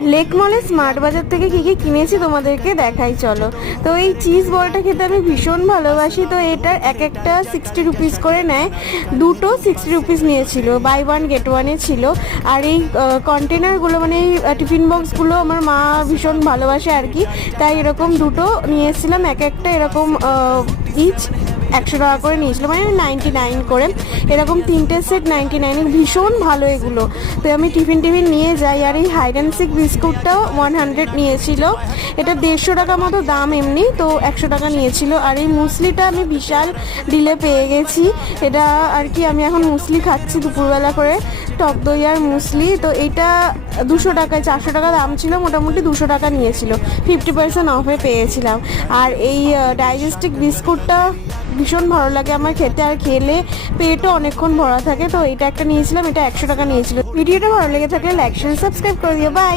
Lake মলে smart বাজার থেকে কী কী কিনেছি তোমাদেরকে দেখাই চলো। তো এই চিজ বলটা খেতে আমি ভীষণ ভালোবাসি। তো এটার একটা 60 রুপিস করে নেয়, দুটো 60 রুপিস নিয়েছিল, বাই ওয়ান গেট ওয়ানে ছিল। আর এই কন্টেনারগুলো মানে এই টিফিন বক্সগুলো আমার মা ভীষণ ভালোবাসে আর কি, তাই এরকম দুটো নিয়ে এসেছিলাম। একটা এরকম ইচ 100 টাকা করে নিয়েছিল, মানে 99 করে। এরকম 3টে সেট 99, ভীষণ ভালো এগুলো। তো আমি টিফিন নিয়ে যাই। আর এই হাইড অ্যান্ড সিক বিস্কুটটাও 100 নিয়েছিল, এটা 150 টাকা মতো দাম এমনি, তো 100 টাকা নিয়েছিল। আর এই মুসলিটা আমি বিশাল ডিলে পেয়ে গেছি, এটা আর কি আমি এখন মুসলি খাচ্ছি দুপুরবেলা করে, টক দই আর মুসলি। তো এইটা 200 টাকায়, 400 টাকা দাম ছিল, মোটামুটি 200 টাকা নিয়েছিল, 50% অফে পেয়েছিলাম। আর এই ডাইজেস্টিক বিস্কুটটা ভীষণ ভালো লাগে আমার খেতে, আর খেলে পেটও অনেকক্ষণ ভরা থাকে। তো এটা একটা নিয়েছিলাম, এটা 100 টাকা নিয়েছিল। ভিডিওটা ভালো লেগে থাকলে লাইক শেয়ার সাবস্ক্রাইব করে দিও। বাই।